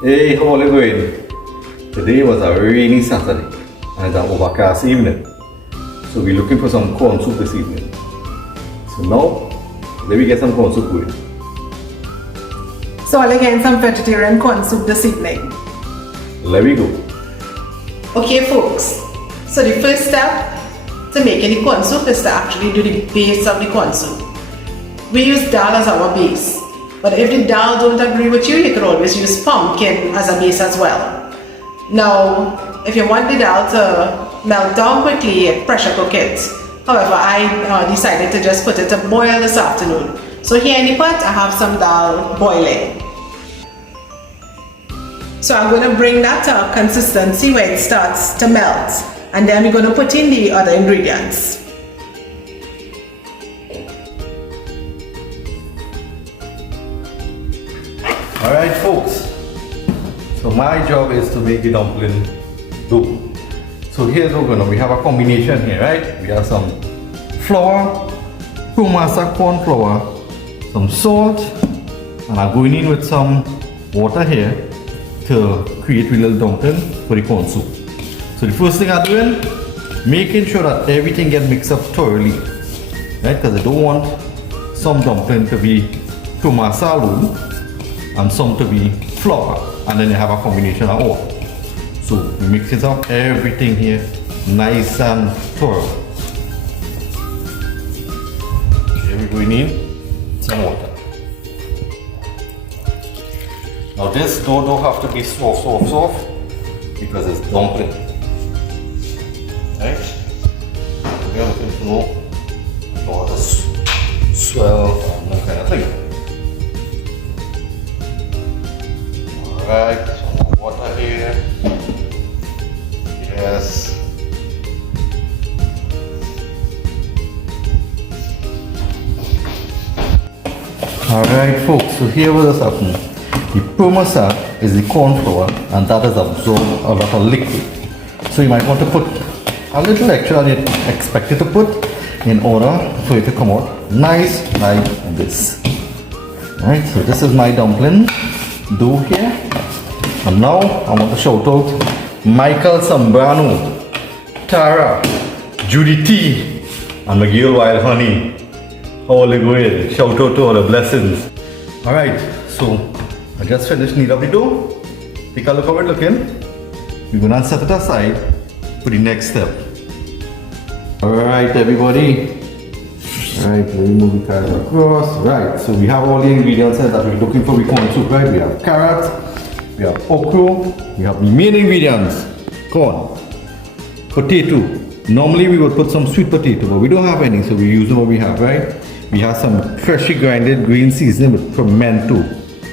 Hey, how are you going? Today was a rainy Saturday and it's an overcast evening. So we're looking for some corn soup this evening. So now, let me get some corn soup going. So I'll get some vegetarian corn soup this evening. Let me go. Okay folks, so the first step to making the corn soup is to actually do the base of the corn soup. We use dal as our base, but if the dal don't agree with you, you can always use pumpkin as a base as well. Now, if you want the dal to melt down quickly, pressure cook it. However, I decided to just put it to boil this afternoon. So here in the pot, I have some dal boiling. So I'm going to bring that to a consistency where it starts to melt. And then we're going to put in the other ingredients. Alright folks, so my job is to make the dumpling dough. So here's what we're gonna, we have a combination here, right? We have some flour, ProMaster corn flour, some salt, and I'm going in with some water here to create a little dumpling for the corn soup. So the first thing I'm doing, making sure that everything gets mixed up thoroughly, right? Because I don't want some dumpling to be ProMaster alone and some to be flour, and then you have a combination of all. So we mix it up, everything here nice and thorough. Here we're going in some water. Now this dough don't have to be soft because it's dumpling. Right? We are looking to know how to swell and that kind of thing. Alright, some more water here. Yes. Alright folks, so here what is happening. The ProMaster is the corn flour and that is absorbed a lot of liquid. So you might want to put a little extra than you expected to put in order for it to come out nice like this. Alright, so this is my dumpling dough here. And now I want to shout out Michael Zambrano, Tara, Judy T, and Miguel Wild Honey. How are you going? Shout out to all the blessings. Alright, so I just finished kneading up the dough. Take a look how it's looking. We're going to set it aside for the next step. Alright everybody. Alright, let me move the carrot across. Right, so we have all the ingredients here that we're looking for with corn soup, right? We have carrot, we have okra, we have the main ingredients, corn, potato. Normally we would put some sweet potato, but we don't have any, so we're using what we have, right? We have some freshly grinded green seasoning with pimento,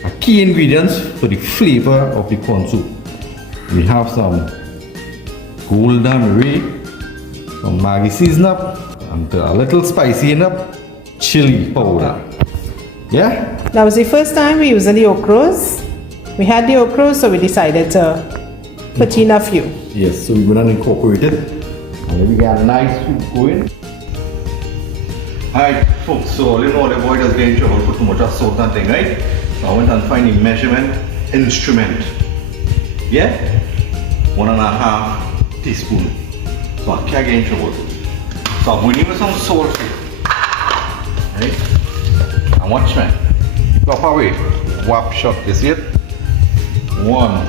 a key ingredients for the flavor of the corn soup. We have some golden Marie, some Maggi season up, and a little spicy enough chili powder. Yeah? That was the first time we used the okras. We had the okras, so we decided to put in a few. Yes, so we're going to incorporate it. And then we got a nice soup going. Alright folks, so you know the boy does get in trouble for too much of salt and thing, right? So I went and find the measurement instrument. Yeah? 1.5 teaspoon. So I can't get in trouble. So I'm going in with some salt here. Right? And watch me. Go far away. Whap shot, you see it? 1.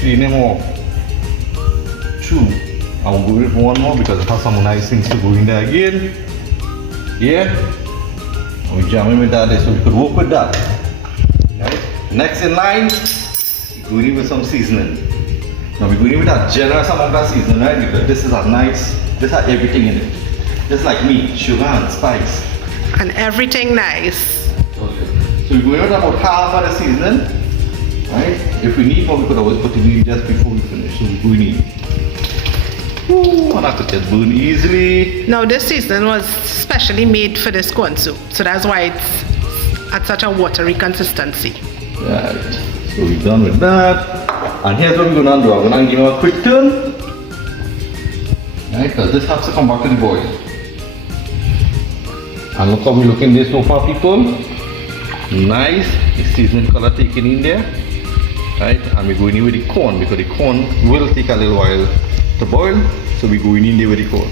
Clean them off. 2. I'll go with one more because it has some nice things to go in there again. Yeah? And we jam in with that so we could work with that. Right? Next in line, we're going in with some seasoning. Now we're going in with a generous amount of seasoning, right? Because this is a nice, this has everything in it. Just like meat, sugar and spice. And everything nice. Okay. So we're going with about half of the seasoning. Right? If we need more, we could always put it in just before we finish. So we're going in. Ooh, and that could get burned easily. Now this seasoning was specially made for this corn soup. So that's why it's at such a watery consistency. Right. So we're done with that. And here's what we're going to do. I'm going to give it a quick turn. Right, because this has to come back to the boil. And look how we're looking this so far, people. Nice seasoning color taken in there. Right, and we're going in with the corn because the corn will take a little while to boil, so we're going in there with the corn.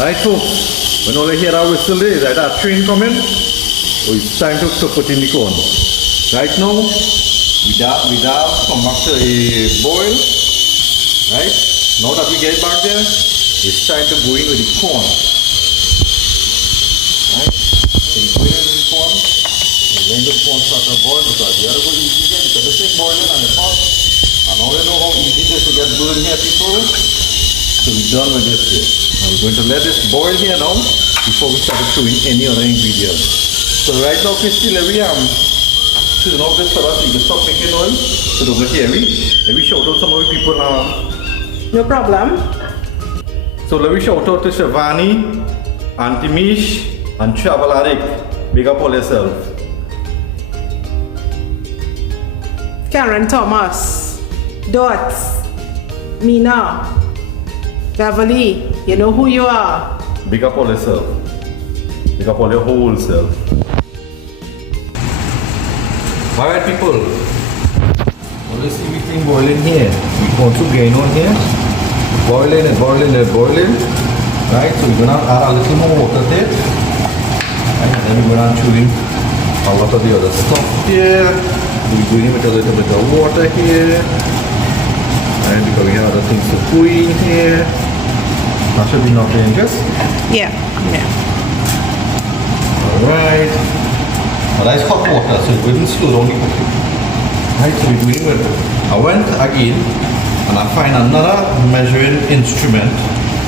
Alright folks, when all I hear that whistle there, is that train coming, so it's time to put in the corn. Right now, we have come back to a boil. Right, now that we get it back there, it's time to go in with the corn. Right, so you go in with the corn. When the corn starts to boil, because you have to go easy again, because this thing boiling and it's hot. And now you know how easy it is to get burned here, people. So we're done with this here. Now we're going to let this boil here now, before we start throwing any other ingredients. So right now, Christy, let me turn off this for us, so you can stop making noise. So don't get heavy. Let me shout out some of the people now. No problem. So let me shout out to Shivani, Auntie Mish, and Chavalarik. Big up all yourself. Karen Thomas, Dots, Mina, Beverly, you know who you are. Big up all yourself. Big up all your whole self. Alright people, now let's see everything boiling here. We want to gain on here. Boiling and boiling and boiling. Right, so we're gonna add a little more water to it. And then we're gonna chew in a lot of the other stuff here. We're going in with a little bit of water here. And because we have other things to put in here. That should be not dangerous. Yeah. Alright. Now that's hot water, so it wouldn't slow down the cooking. Right, so we're doing it. I went again and I find another measuring instrument,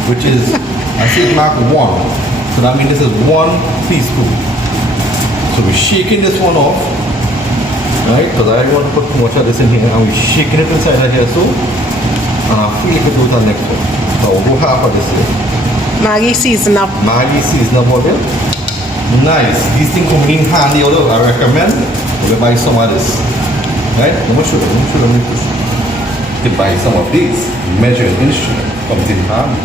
which is, I see it mark 1. So that means this is 1 teaspoon. So we're shaking this one off. Right, because I don't want to put too much of this in here, and we're shaking it inside of here so, and I'll feel it go to the next one. So I'll go half of this here. Maggie season up. Maggie season up over there. Nice. These things come in handy, although I recommend we'll buy some of this. Right? Let me show them this. You can buy some of these. Measuring instrument comes in handy.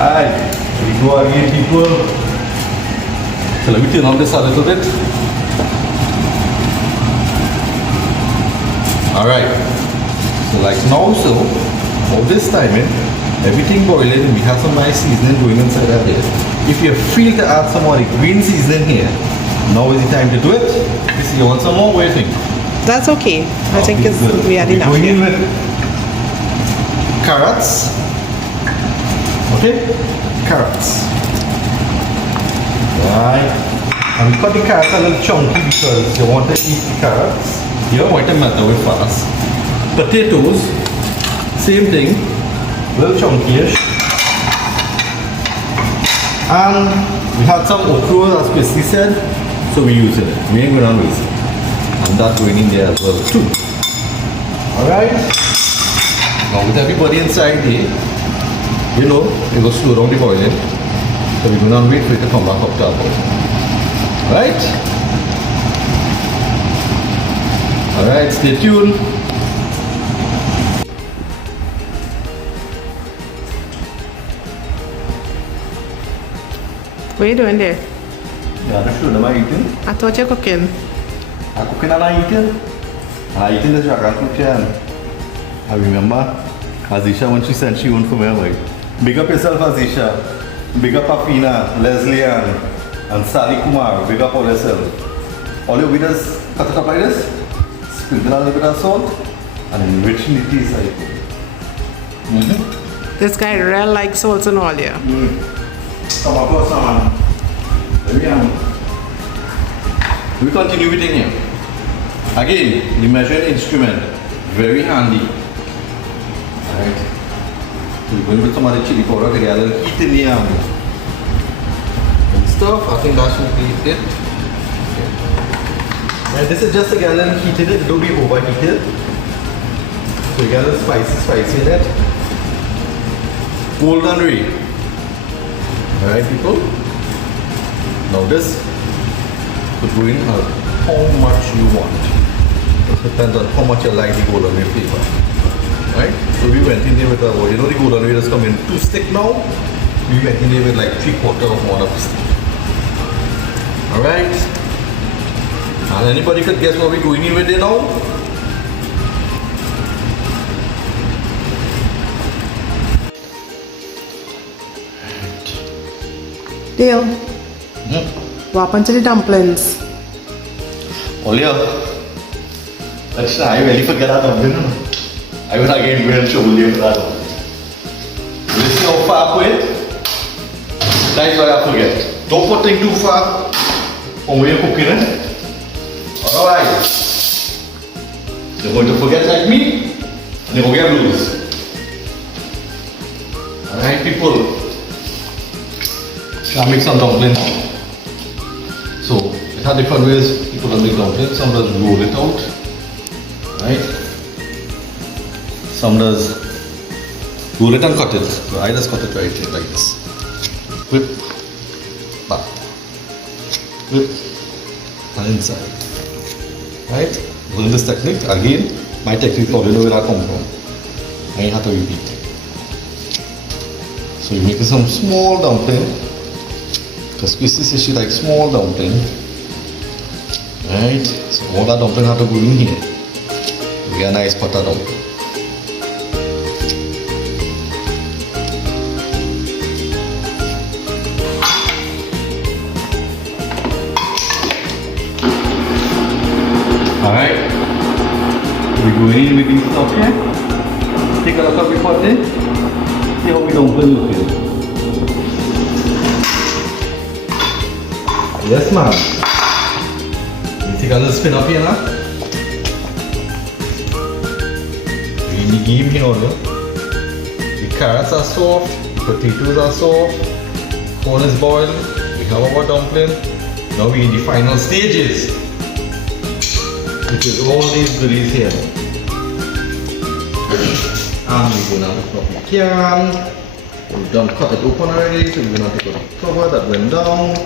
Alright, here we go again, people. So let me turn on this a little bit. Alright, so like now, so all this time everything boiling, we have some nice seasoning going inside of here. If you feel to add some more green seasoning here, now is the time to do it. If you want some more, what do you think? That's okay. I think it's we had enough. Going in with carrots. Okay, carrots. Right, and we cut the carrots a little chunky because you want to eat the carrots. You don't want to melt away fast. Potatoes, same thing, little chunky-ish. And we had some okra, as Christy said, so we're using it. We ain't going to waste it. And that's going in there as well too. Alright? Now with everybody inside here, you know, it will slow down the boiling. So we're going to wait for it to come back up to our boil. Right? Alright, stay tuned. What are you doing there? Yeah, that's true. Am I eating? I thought you're cooking. I'm cooking and I'm eating. And I'm eating the dragon fruit here. I remember Azisha when she sent she one for me. I'm like, big up yourself, Azisha. Big up Afina, Leslie and Sally Kumar. Big up all yourself. All your winners cut it up like this. Sprinkle a little bit of salt and enrich the taste like it. This guy real likes salt and all, yeah. Come on, close on. There we go. We continue with it here. Again, the measuring instrument, very handy. Alright. So we're going with some of the chili powder to get a little heat in the and stuff. I think that should be it. And this is just to get a little heat in it, don't be overheated. So you get a little spicy in it. Golden ray. Alright people. Now this could go in how much you want. It depends on how much you like the golden ray flavor. Right? So we went in there with you know the golden ray that's come in 2 stick now. We went in there with like 3/4 of 1 of the stick. Alright? And anybody could guess what we're going in with it now? Dale, what happened to the dumplings? Olya, Lakshna, I really forget that dumpling. I will again go and show you for that one. You see how far I put it? That's why I forget. Don't put things too far from where you're cooking it. Alright. You're going to forget like me, and you're going to get blues. Alright, people. Shall I make some dumplings now? So, it has different ways people can make dumplings. Some does roll it out, right? Some does roll it and cut it. So I just cut it right here like this. Whip, back, whip, and inside. Right? Learn this technique. Again, my technique probably know where I come from. I ain't have to repeat. So you're making some small dumpling. Because Christy says she likes small dumpling. Right? So all that dumpling have to go in here. We get a nice pot of dumpling. Alright. We go in with these stuff here. Take a look at the pot there. See how we dumpling look here. Yes, ma'am. You take a little spin up here now. Really give me all the carrots are soft, the potatoes are soft, corn is boiled, we have our dumpling. Now we're in the final stages, which is all these goodies here. And we're going to put up the can. We've done cut it open already, so we're going to take out the cover that went down.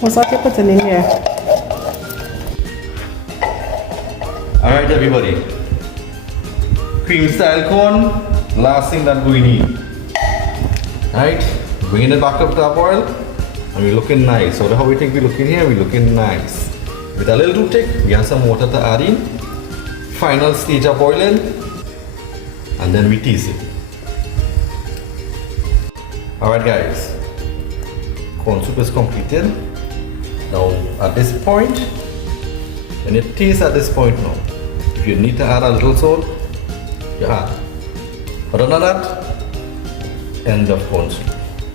What's that you're putting in here? Alright everybody, cream style corn. Last thing that we need. Right? Bringing it back up to our boil and we're looking nice. So how we think we're looking here, we're looking nice. With a little toothpick, we have some water to add in. Final stage of boiling and then we taste it. Alright guys, corn soup is completed. Now at this point, when it tastes at this point now, if you need to add a little salt, you add. Other than that, end of corn soup.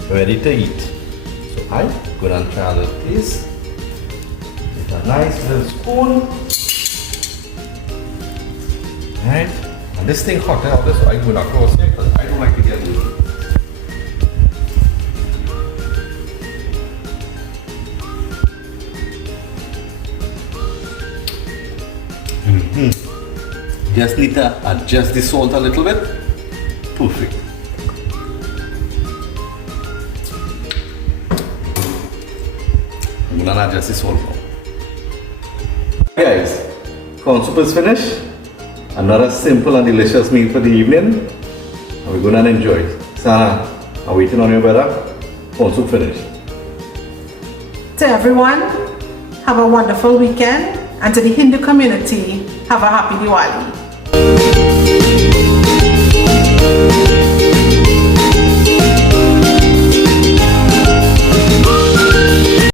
Ready to eat. So I'm going to try a little taste with a nice little spoon. Right? And this thing hot out there, so I'm going to cross it because I don't like to get loose. Just need to adjust the salt a little bit. Perfect. I'm gonna adjust the salt now. Guys, corn soup is finished. Another simple and delicious meal for the evening. And we're gonna enjoy it. Sana, I'm waiting on you, brother. Corn soup finished. To everyone, have a wonderful weekend. And to the Hindu community, have a happy Diwali.